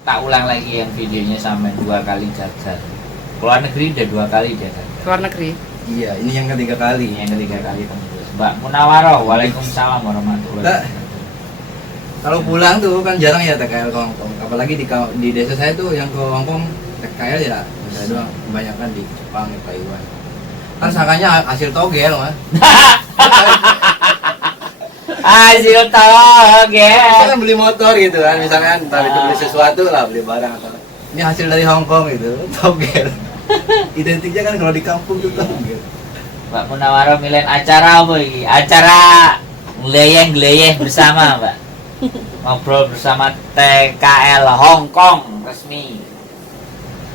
Tak ulang lagi yang videonya sampai 2 kali gagal. Keluar negeri udah 2 kali dia gagal. Keluar negeri. Iya, ini yang ketiga kali. Yang ketiga kali tembus. Mbak Munawaroh, waalaikumsalam warahmatullahi Mbak, wabarakatuh. kalau pulang tuh kan jarang ya TKL ke Hongkong. Apalagi di desa saya tuh yang ke Hongkong TKL ya saya doang. Kebanyakan di Jepang, di Taiwan. Kan sangkanya hasil togel mah. Hasil togel. Misalkan beli motor gitu kan, misalkan entah itu beli sesuatu lah, beli barang atau ini hasil dari Hongkong gitu, togel. Identiknya kan kalau di kampung tuh togel. Mbak Munawaroh milih acara apa ini? Acara ngeleyeh bersama, Mbak. Ngobrol bersama TKL Hongkong resmi.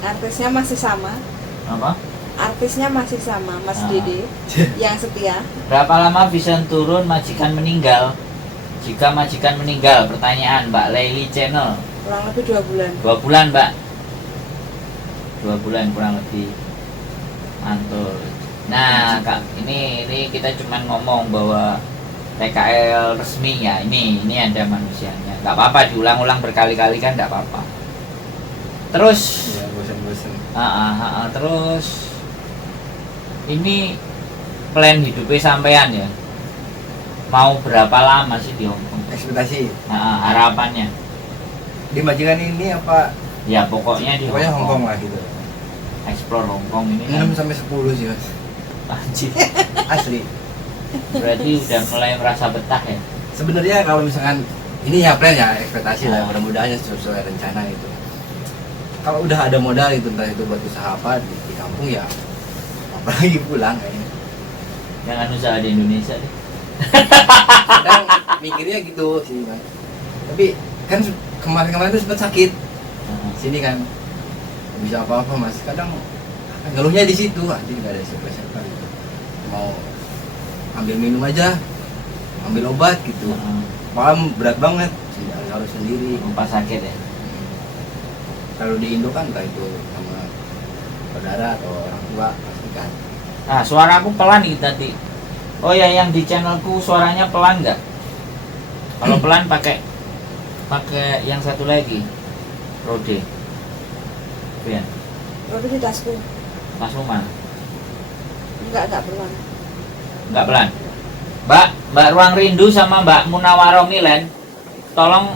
Artisnya masih sama. Apa? Artisnya masih sama, Mas Dede yang setia. Berapa lama bisa turun majikan meninggal? Jika majikan meninggal, pertanyaan Mbak Leili Channel. Kurang lebih 2 bulan. 2 bulan, Mbak. 2 bulan kurang lebih. Mantul. Nah, Kak, ini kita cuman ngomong bahwa TKL resmi ya, ini ada manusianya. Nggak apa-apa diulang-ulang berkali-kali kan nggak apa-apa. Terus Ya, bosan-bosan. terus ini plan hidupnya sampean ya. Mau berapa lama sih di Hongkong? Ekspektasi Harapannya. di majikan ini apa? Ya pokoknya di Pokoknya Hongkong. Hongkong lah gitu. Explore Hongkong ini kan 6 sampai 10 sih mas. anjir. Asli. Berarti udah mulai merasa betah ya. Sebenarnya kalau misalkan ini ya plan ya ekspektasi lah, Ah. mudah-mudahan sesuai rencana itu. Kalau udah ada modal itu entah itu buat usaha apa di kampung ya, apalagi pulang kayaknya. Jangan usaha di Indonesia deh. Kadang mikirnya gitu sih mas. Tapi kan kemarin-kemarin tuh sempat sakit. Sini kan nggak bisa apa-apa mas. Kadang ngeluhnya di situ aja nggak ada siapa-siapa gitu. Mau ambil minum aja, ambil obat gitu. Malam berat banget, harus sendiri. Pas sakit ya. Kalau di Indo kan entah itu sama saudara atau orang tua pasti kan. Nah, suaraku pelan nih tadi. Oh ya, yang di channelku suaranya pelan nggak? Kalau pelan pakai yang satu lagi, Rode. Ya, Rode di tasku. Mas Umar. Enggak pelan. Nggak pelan. Mbak Ruang Rindu sama Mbak Munawaroh Milen, tolong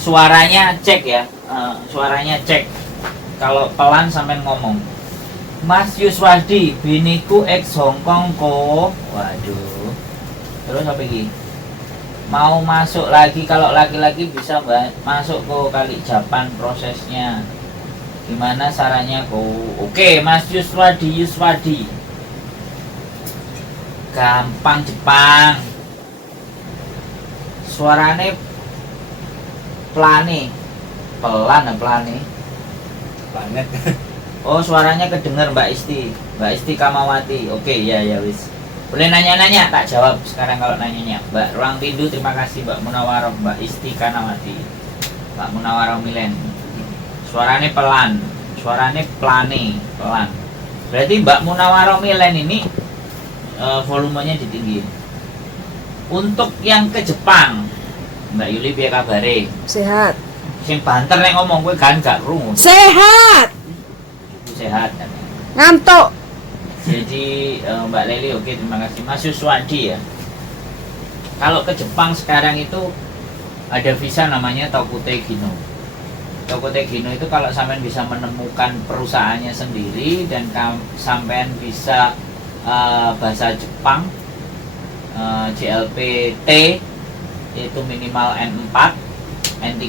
suaranya cek ya. Suaranya cek. Kalau pelan sampai ngomong. Mas Yuswadi, biniku ex Hongkong ko. Waduh. Terus apa lagi? Mau masuk lagi, kalau laki-laki bisa masuk ke kali Japan prosesnya. Gimana caranya ko? Oke, Mas Yuswadi. Gampang Jepang. Suarane plane. Pelan plane. Planet. Oh, suaranya kedengar Mbak Isti Kamawati. Oke, ya wis. Boleh nanya-nanya, tak jawab sekarang kalau nanyanya. Mbak Ruang Rindu, terima kasih. Mbak Munawaroh, Mbak Isti Kamawati, Mbak Munawaroh Milen. Suaranya pelan, suaranya plane, pelan. Berarti Mbak Munawaroh Milen ini volumenya ditinggiin. Untuk yang ke Jepang, Mbak Yuli piye kabare? Sehat. Sing banter nek ngomong kowe kan gak krungu. Sehat. Sehat kan. Ngantuk. Jadi Mbak Leli, oke, terima kasih. Mas Yuswadi ya. Kalau ke Jepang sekarang itu ada visa namanya Tokute Gino. Tokute Gino itu kalau sampean bisa menemukan perusahaannya sendiri dan sampean bisa bahasa Jepang, JLPT itu minimal N4, N3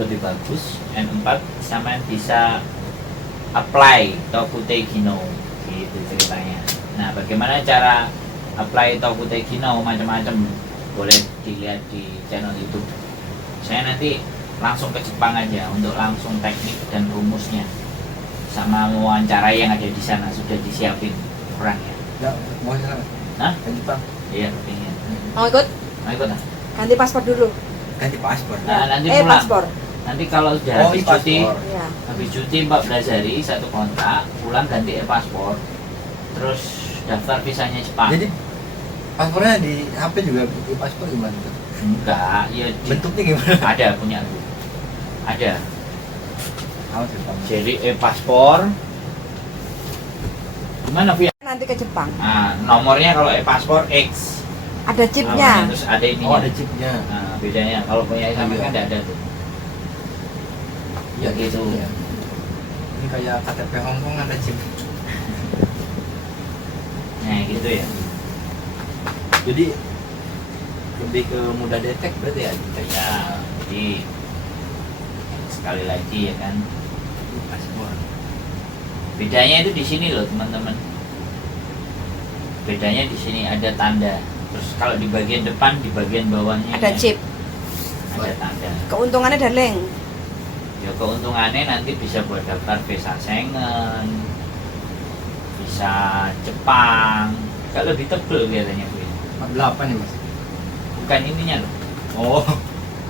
lebih bagus, N4 sampean bisa apply Tokute Gino gitu ceritanya. Nah, bagaimana cara apply Tokute Gino, macam-macam boleh dilihat di channel YouTube. Saya nanti langsung ke Jepang aja untuk langsung teknik dan rumusnya sama wawancara yang ada di sana sudah disiapin orangnya. Ya, mau sana. Hah? Ke Jepang. Iya, pengen. Mau ikut? Mau ikut ah? Ganti paspor dulu. Ganti paspor. Nah, nanti pulang. Paspor. Nanti kalau sudah Oh, habis paspor. cuti, Iya. habis cuti 14 hari satu kontrak, pulang ganti e-paspor, terus daftar visanya Jepang. Jadi paspornya di HP juga di paspor gimana tuh? Enggak, ya Bentuknya gimana? ada punya aku. Ada. Tahu sih Pak. Seri e-paspor. Gimana Via? Nanti ke Jepang. Nah, nomornya kalau e-paspor X. Ada chipnya. Terus ada ininya. Oh ada chipnya. Nah, bedanya kalau punya Islam kan tidak ada tuh. Iya gitu. Iya. Ini kayak KTP Hongkong ada chip. Nah, gitu ya. Jadi lebih ke mudah detek berarti ya. Ya, jadi sekali lagi ya kan. Paspor. Bedanya itu di sini loh, teman-teman. Bedanya di sini ada tanda. Terus kalau di bagian depan, di bagian bawahnya Ada ya, chip. ada tanda. Keuntungannya darling. Ya keuntungannya nanti bisa buat daftar visa Schengen, bisa Jepang. Kalau lebih tebel kelihatannya Bu. 48 ya Mas. Bukan ininya loh. Oh,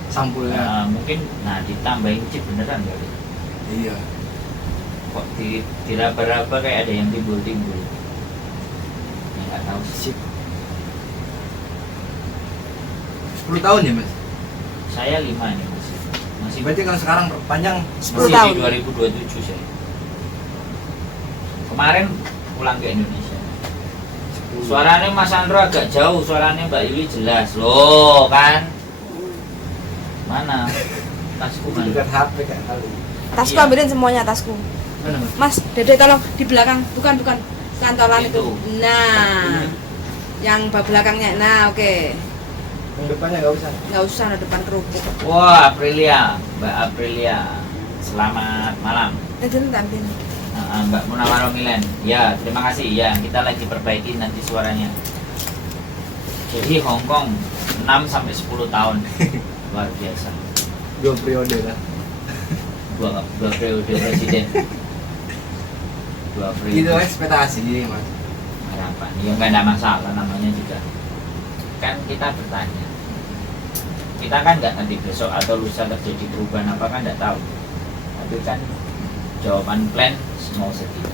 sampulnya. Mungkin nah ditambahin chip beneran kali. Iya. Kok diraba-raba kayak ada yang timbul-timbul. Ya nggak tahu sih. Chip. 10 tahun ya Mas? Saya 5 nih masih Berarti kalau sekarang panjang 10 masih tahun. di 2027 saya. Kemarin pulang ke Indonesia. Suaranya Mas Andro agak jauh, suaranya Mbak Yuli jelas loh kan. Mana? Tasku mana? dekat HP kan kali. Tasku Iya. ambilin semuanya tasku. Mana Mas? Mas, Dede tolong di belakang. Bukan. Kantolan itu. Itu. Nah. Yang belakangnya. Nah, oke. Yang depannya nggak usah. Nggak usah ada depan kerupuk. Wah, Aprilia, Mbak Aprilia. Selamat malam. Nanti tampil. Mbak Munawaro Milen. Ya, terima kasih. Ya, kita lagi perbaiki nanti suaranya. Jadi Hong Kong 6 sampai 10 tahun. Luar biasa. 2 periode lah. Dua periode presiden. 2 periode. Itu ekspektasi Mas. Harapan. Ya nggak ada masalah namanya juga. Kan kita bertanya. Kita kan nggak nanti besok atau lusa terjadi perubahan apa kan nggak tahu. Tapi kan jawaban plan mau segitu.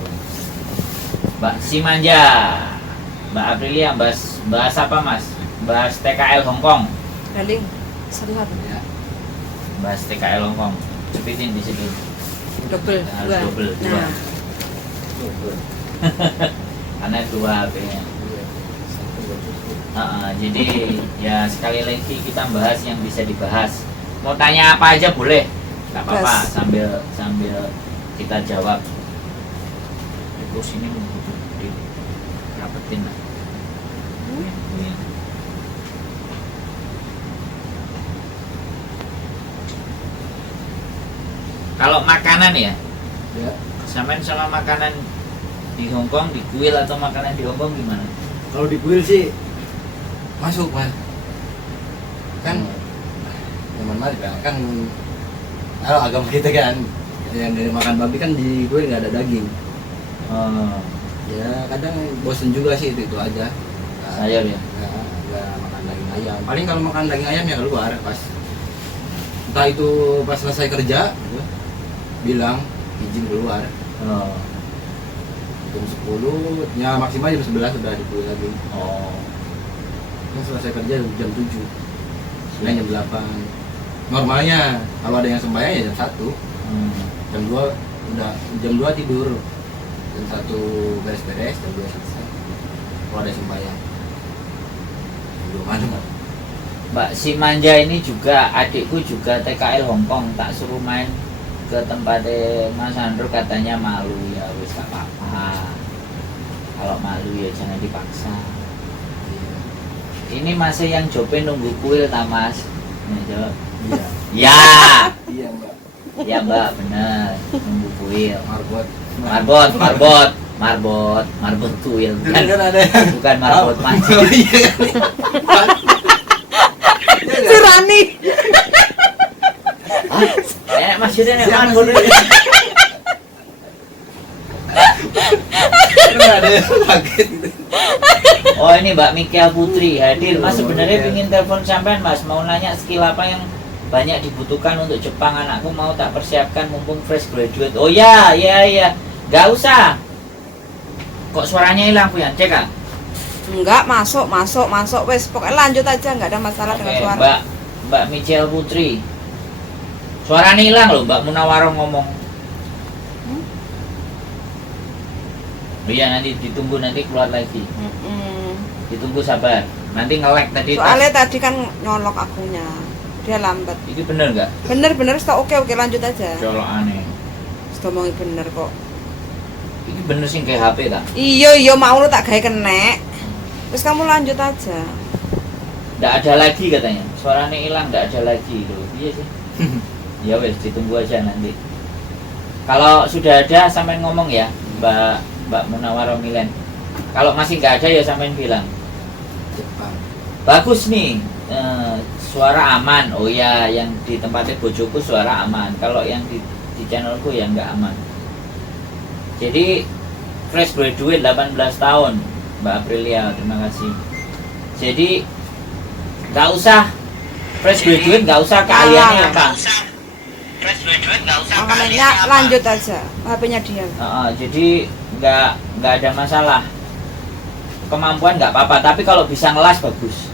Mbak Simanja, Mbak Aprilia, bahas apa Mas? Bahas TKL Hongkong. Darling, satu-satu. Ya. Bahas TKL Hongkong. Cepitin di situ. Double. Harus Dua. double, dua. Nah, Karena 2 HP-nya. Jadi ya sekali lagi kita bahas yang bisa dibahas. Mau tanya apa aja boleh, nggak apa-apa Bebas. sambil kita jawab. Terus ini butuh dirapetin lah. Kalau makanan ya, Ya. samain sama makanan di Hongkong, di kuil atau makanan di Hongkong gimana? Kalau di kuil sih masuk Mas. Kan zaman mari kan kalau agama kita kan yang dari makan babi kan di kuil nggak ada daging. Oh, Ya kadang bosen juga sih itu aja. sayur ya. Nggak makan daging ayam. Paling kalau makan daging ayam ya keluar pas entah itu pas selesai kerja gitu, bilang izin keluar Oh, jam 10 ya maksimal jam 11 udah di kuil lagi. oh. Kan selesai kerja jam 7 sebenarnya jam 8 normalnya. Kalau ada yang sembahyang ya jam 1 jam 2 udah jam 2 tidur, jam 1 beres-beres, jam 2 selesai kalau ada sembahyang. Belum ada. Mbak si Manja ini juga adikku juga TKL Hongkong, tak suruh main ke tempatnya Mas Andro katanya malu. Ya wis gak apa-apa, kalau malu ya jangan dipaksa. Ini masih yang jope nunggu kuil tak Mas? Nah, jawab. Iya. Ya, Iya Mbak. ya Mbak bener nunggu kuil. Marbot kuil Dulu bukan, kan ada yang bukan marbot Oh, Mas. iya kan. si Rani. Maksudnya nih, Siapa marbot. sih? Kan ada yang kaget gitu. Oh ini Mbak Mikia Putri hadir. Mas Oh, sebenarnya iya. ingin telepon sampean Mas, mau nanya skill apa yang banyak dibutuhkan untuk Jepang. Anakku mau tak persiapkan mumpung fresh graduate. Oh ya, nggak usah. Kok suaranya hilang Puyan? Cek ah. Enggak, masuk. Wes, pokoknya lanjut aja, nggak ada masalah Oke, dengan suara. Mbak Michelle Putri. Suaranya hilang loh, Mbak Munawaro ngomong. Iya, nanti ditunggu, nanti keluar lagi. Mm-mm. Ditunggu, sabar. Nanti nge-lag tadi. Soalnya tadi kan nyolok akunya, dia lambat. Itu bener nggak? Bener stop, oke lanjut aja. Colok aneh. Sudah ngomongin bener kok. Ini bener sih kayak HP tak? Iya mau lu tak gawe kenek. Terus kamu lanjut aja. Nggak ada lagi katanya. Suaranya hilang, nggak ada lagi loh. Iya sih. Ya wes, ditunggu aja nanti. Kalau sudah ada, sampean ngomong ya, Mbak Munawaro Milen. Kalau masih nggak ada ya sampean bilang. Jepang. Bagus nih, suara aman. Oh ya, yang di tempatnya bojoku suara aman. Kalau yang di channelku ya nggak aman. Jadi fresh graduate 18 tahun, Mbak Aprilia, terima kasih. Jadi nggak usah fresh graduate, nggak usah keahliannya apa. Makanya lanjut aja, HP-nya dia. Jadi nggak ada masalah. Kemampuan nggak apa-apa, tapi kalau bisa ngelas bagus.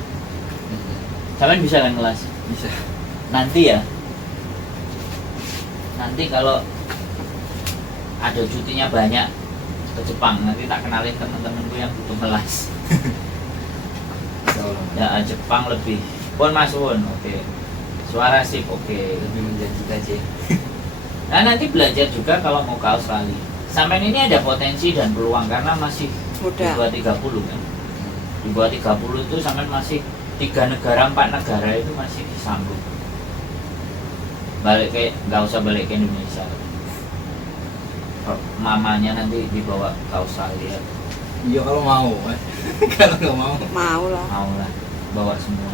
Sampean bisa kan ngelas? Bisa. Nanti ya. Nanti kalau ada cutinya banyak ke Jepang, nanti tak kenalin teman-temanku yang butuh ngelas. Insya Allah. Ya Jepang lebih. Pun Mas Won, oke. Suara sip, oke. Lebih menjanjikan sih. Nah nanti belajar juga kalau mau ke Australia. Sampai ini ada potensi dan peluang karena masih Muda. di bawah 30 kan. Di bawah 30 itu sampai masih 3 negara, 4 negara itu masih disambung. Balik ke, nggak usah balik ke Indonesia. Mamanya nanti dibawa ke Australia. Iya kalau mau, Mas. Kalau nggak mau. Mau lah. Mau lah, bawa semua.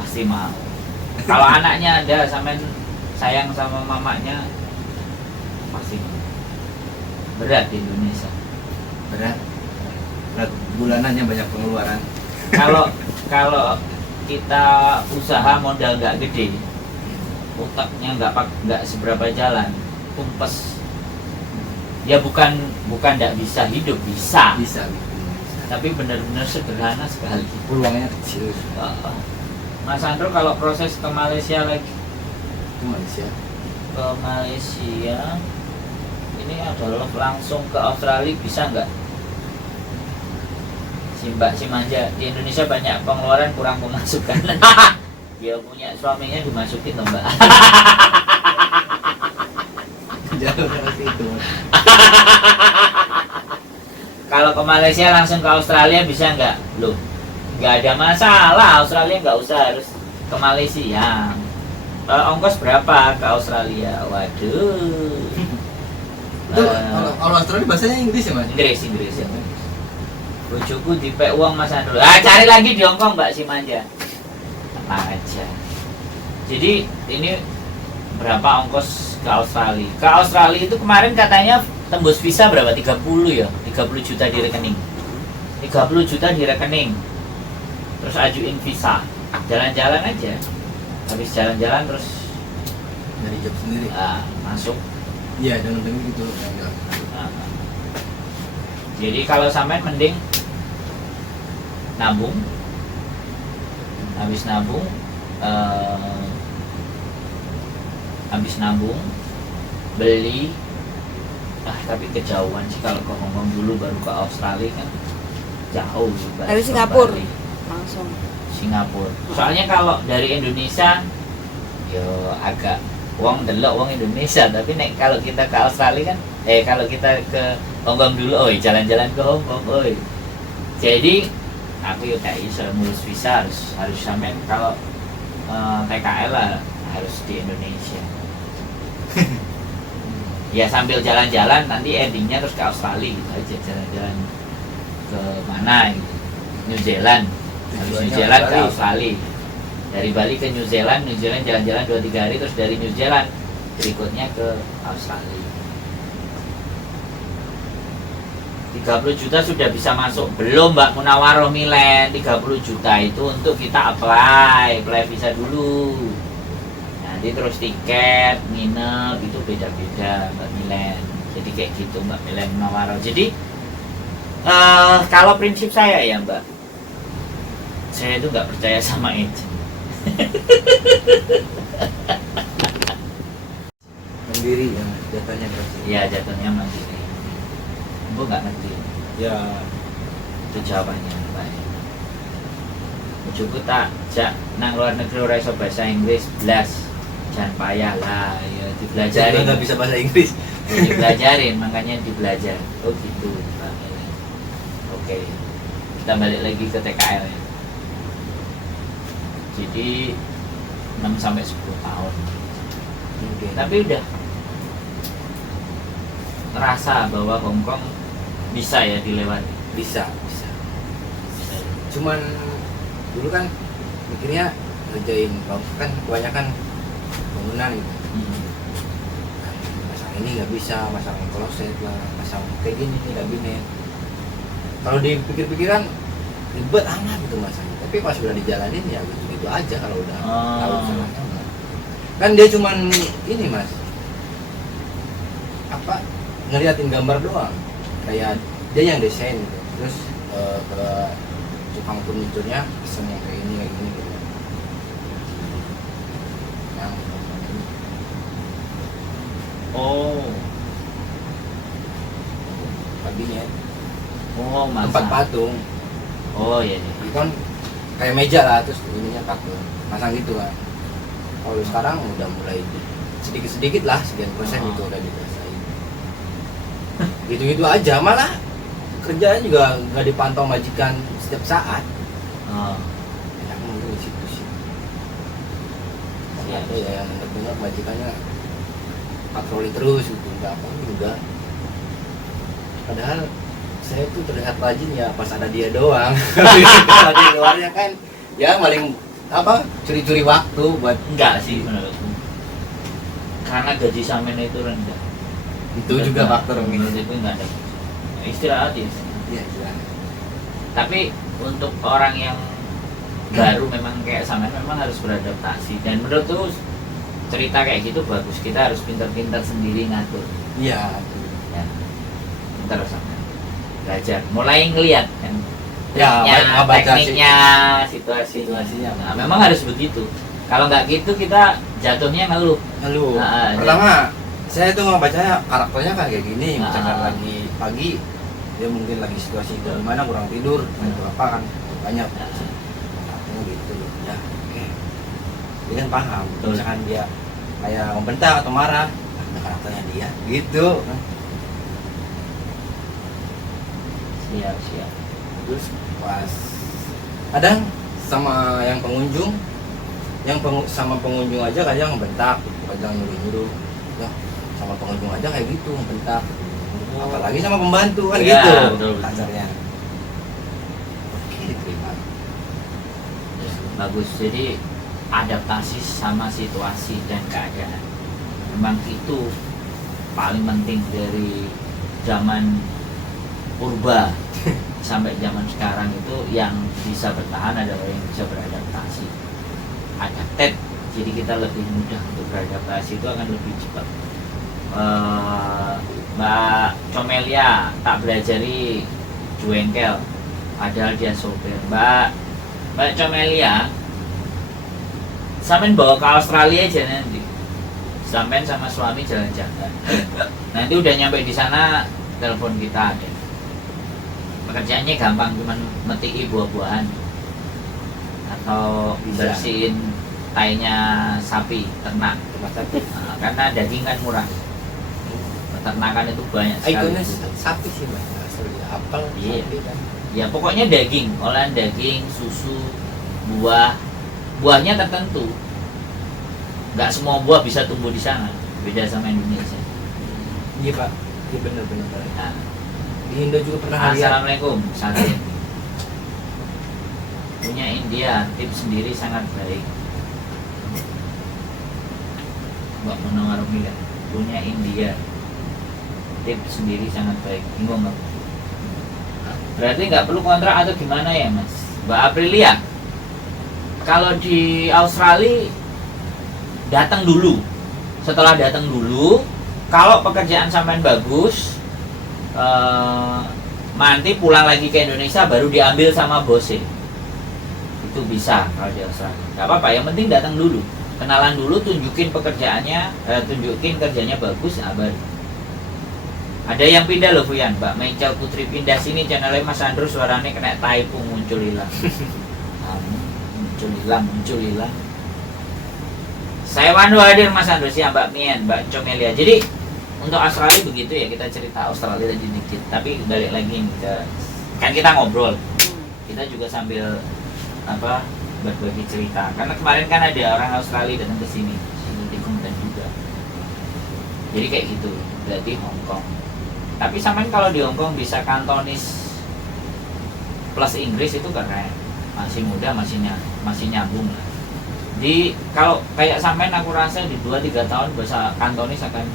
Pasti mau. Kalau anaknya ada sampai sayang sama mamanya, pasti mau. Berat di Indonesia. Berat. Bulanannya banyak pengeluaran. Kalau kita usaha modal nggak gede, otaknya nggak seberapa jalan, tumpes. Ya bukan nggak bisa hidup, bisa. Bisa. Tapi benar-benar sederhana sekali. Peluangnya kecil. Mas Andro kalau proses ke Malaysia lagi, Itu Malaysia. ke Malaysia ini adalah langsung ke Australia bisa nggak? Si Mbak si manja di Indonesia banyak pengeluaran kurang pemasukan. Dia punya suaminya dimasukin loh Mbak. Jauh seperti itu. Kalau ke Malaysia langsung ke Australia bisa nggak? Loh, nggak ada masalah. Australia nggak usah harus ke Malaysia. Ongkos berapa ke Australia? Waduh. Itu kalau Australia bahasanya Inggris ya, Mas? Inggris ya. Bojoku dipek uang Mas Andro. Cari lagi di Hongkong Mbak si manja. Tenang aja. Jadi ini berapa ongkos ke Australia? Ke Australia itu kemarin katanya tembus visa berapa? 30 ya? 30 juta di rekening. 30 juta di rekening. Terus ajuin visa. Jalan-jalan aja. Habis jalan-jalan terus Dari job sendiri. masuk. Iya, dengan gitu. Nah, jadi kalau sampai mending nabung, habis nabung beli, tapi kejauhan sih kalau ke Hongkong dulu baru ke Australia kan jauh juga. Dari Singapura langsung. Singapura. Soalnya kalau dari Indonesia, yo agak uang delok uang Indonesia, tapi kalau kita ke Australia kan, kalau kita ke Hongkong dulu, jalan-jalan ke Hongkong, Jadi aku ya kayak iso ngurus visa harus sampean kalau TKL lah harus di Indonesia. Ya sambil jalan-jalan nanti endingnya terus ke Australia gitu aja, jalan-jalan ke mana gitu. New Zealand, habis New Zealand ke Australia. Dari Bali ke New Zealand jalan-jalan 2-3 hari, terus dari New Zealand berikutnya ke Australia. 30 juta sudah bisa masuk. Belum Mbak Munawaroh Milen, 30 juta itu untuk kita apply visa dulu. Nanti terus tiket, nginep, itu beda-beda Mbak Milen. Jadi kayak gitu Mbak Milen Munawaroh. Jadi kalau prinsip saya ya Mbak, saya itu nggak percaya sama agent. Mandiri ya, jatuhnya pasti. Ya jatuhnya mandiri. Bojoku nggak ngerti. Ya. Itu jawabannya. Baik. Bojoku tak jak nang luar negeri ora iso bahasa Inggris blas. Jangan payah lah, ya Jadi dipelajarin. nggak bisa bahasa Inggris. Dipelajarin, makanya dibelajar. Oh gitu, Bang Eli. Oke. Kita balik lagi ke TKL ya. Jadi 6 sampai 10 tahun. Mungkin. Tapi udah ngerasa bahwa Hongkong bisa ya dilewati. Bisa. Cuman dulu kan mikirnya ngerjain kan kebanyakan bangunan gitu. Pasang ini nggak bisa, pasang kloset lah, pasang kayak gini kabinet. Kalau dipikir-pikiran ribet amat gitu masanya. Tapi pas udah dijalanin ya gitu aja kalau udah tahu salahnya mah. Kan dia cuman ini mas, apa ngeliatin gambar doang, kayak dia yang desain gitu. Terus ke tukang furniturnya pesen yang kayak gini gitu. Yang Oh, kabinet, masa. tempat patung, Oh iya. itu kan kayak meja lah, terus ininya patung, masang gitu kan. Kalau sekarang udah mulai sedikit-sedikit lah, sekian persen itu udah dirasain. Gitu-gitu aja, malah kerjaan juga nggak dipantau majikan setiap saat. Oh, Enak mulu di situ sih. Iya, Ada ya yang benar majikannya patroli terus gitu, nggak apa juga. Padahal saya tuh terlihat rajin ya pas ada dia doang. Kalau di luarnya kan ya paling apa curi-curi waktu buat enggak sih menurutku. Karena gaji Samen itu rendah. itu juga faktor Menurut mungkin. itu enggak ada. Istirahat ya. Iya, iya. Tapi untuk orang yang baru memang kayak Samen memang harus beradaptasi, dan menurutku cerita kayak gitu bagus. Kita harus pintar-pintar sendiri ngatur. Iya. Ya. Pintar Samen. Belajar, mulai ngelihat kan. Ya, baca Tekniknya, situasinya. Nah, memang harus begitu. Kalau nggak gitu kita jatuhnya ngeluh. Lalu Nah, pertama saya tuh ngebacanya karakternya kan kayak gini, misalkan Ah. lagi pagi dia mungkin lagi situasi gimana kurang tidur, atau apa kan banyak karakternya gitu. Ya, oke. Dia kan paham. Betul. Misalkan dia kayak membentak atau marah, ada karakternya dia gitu. Siap. Terus pas kadang sama yang pengunjung, sama pengunjung aja kadang ngebentak, kadang nyuruh-nyuruh. Ya, sama pengunjung aja kayak gitu ngebentak. Apalagi sama pembantu kan Ya, gitu betul. kasarnya. Oke, diterima. Bagus. Jadi adaptasi sama situasi dan keadaan. Memang itu paling penting dari zaman purba sampai zaman sekarang. Itu yang bisa bertahan adalah yang bisa beradaptasi. Adapted, jadi kita lebih mudah untuk beradaptasi, itu akan lebih cepat. Mbak Comelia tak belajari juengkel padahal dia sopir. Mbak Comelia, sampean bawa ke Australia aja nanti. Sampean sama suami jalan-jalan. Nanti udah nyampe di sana, telepon kita ada. Pekerjaannya gampang, cuman metiki buah-buahan atau Bisa. bersihin tainya sapi ternak. Nah, karena daging kan murah, peternakan itu banyak sekali. Ikonnya sapi sih mas, asli apel. Iya. Sapi kan. Ya pokoknya daging, olahan daging, susu, buahnya tertentu. Nggak semua buah bisa tumbuh di sana, beda sama Indonesia. Iya pak, iya benar-benar. Nah, Di Indo juga pernah lihat. Assalamualaikum, Salim. Punya India, tips sendiri sangat baik. Mbak Munawar Milan, punya India, tips sendiri sangat baik. Bingung nggak? Berarti nggak perlu kontrak atau gimana ya mas? Mbak Aprilia, kalau di Australia datang dulu. Setelah datang dulu, kalau pekerjaan sampean bagus, nanti pulang lagi ke Indonesia baru diambil sama bosnya. Itu bisa kalau di Australia. Gak apa-apa, yang penting datang dulu, kenalan dulu, tunjukin pekerjaannya, tunjukin kerjanya bagus, baru. Ada yang pindah loh Fuyan, Mbak Mencel Putri pindah sini channelnya Mas Andrew suaranya kena typo muncul hilang. Muncul hilang. Saya Wandu hadir Mas Andrew siap Mbak Mien, Mbak Comelia. Jadi untuk Australia begitu ya, kita cerita Australia tadi dikit. Tapi balik lagi ke kan kita ngobrol. Kita juga sambil berbagi cerita. Karena kemarin kan ada orang Australia datang ke sini, di konten juga. Jadi kayak gitu. Berarti Hong Kong. Tapi sampean kalau di Hong Kong bisa Kantonis plus Inggris itu keren. Masih muda, masih nyambung lah. Kalau kayak sampean aku rasa di 2-3 tahun bahasa Kantonis akan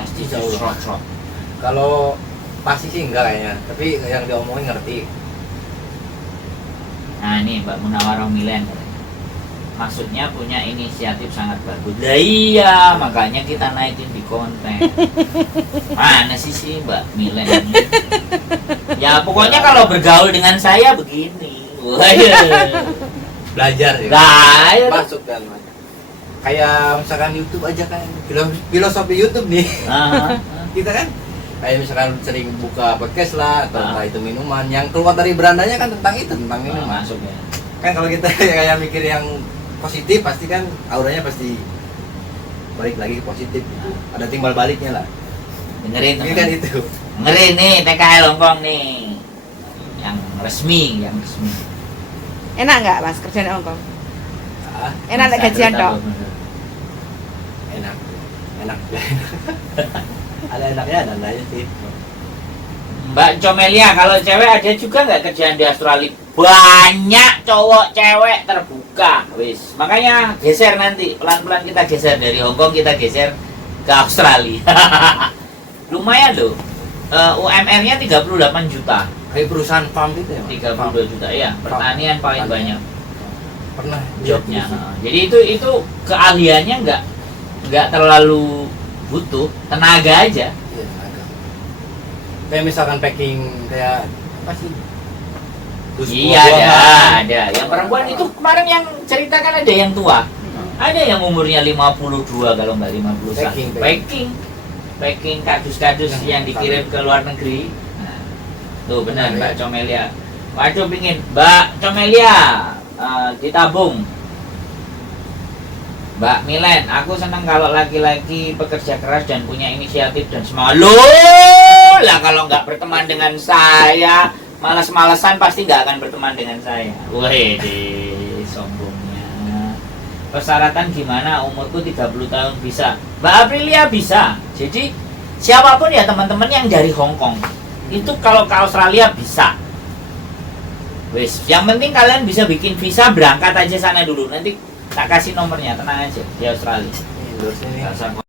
pasti serot. Kalau pasti sih enggak kayaknya, tapi yang diomongin ngerti. Nah ini Mbak Munawarah Milen maksudnya punya inisiatif sangat bagus. Lah iya, makanya kita naikin di konten. Mana sih Mbak Milen ini? Ya pokoknya kalau bergaul dengan saya begini. Belajar ya. Nah, Masuk dan kayak misalkan YouTube aja kan, filosofi YouTube nih. Kita kan kayak misalkan sering buka podcast lah atau entah itu minuman yang keluar dari berandanya kan tentang minuman. Masuk ya. Kan kalau kita kayak mikir yang positif pasti kan auranya pasti balik lagi ke positif gitu. Ada timbal baliknya lah. Dengerin Ini kan itu. Dengerin nih TKL Hongkong nih. Yang resmi. Enak nggak Mas kerjaan di Hong Kong? Ah, Enak lek gajian tok. enak. Ada enaknya ada enggaknya sih. Mbak Comelia, kalau cewek ada juga nggak kerjaan di Australia? Banyak cowok cewek terbuka, wis. Makanya geser nanti, pelan-pelan kita geser dari Hong Kong kita geser ke Australia. Lumayan loh. UMR-nya 38 juta. Kayak perusahaan farm gitu ya. 32 juta ya. Pertanian paling banyak Pernah jobnya. Jadi itu keahliannya nggak terlalu butuh, tenaga aja. Iya, agak. Kayak misalkan packing kayak apa sih? Iya ada. Yang perempuan itu kemarin yang ceritakan ada yang tua. Ada yang umurnya 52 kalau nggak 51. Packing kardus-kardus yang dikirim ke luar negeri. Nah, tuh benar Mbak Comelia. Waduh pingin Mbak Comelia ditabung. Mbak Milen, aku senang kalau laki-laki pekerja keras dan punya inisiatif dan semangat. Loh, lah kalau nggak berteman dengan saya, malas-malesan pasti nggak akan berteman dengan saya. Wih, sombongnya. Persyaratan gimana? Umurku 30 tahun bisa. Mbak Aprilia bisa. Jadi siapapun ya teman-teman yang dari Hong Kong itu kalau ke Australia bisa. Wis, yang penting kalian bisa bikin visa, berangkat aja sana dulu. Nanti tak kasih nomornya, tenang aja di Australia. Endorse ini.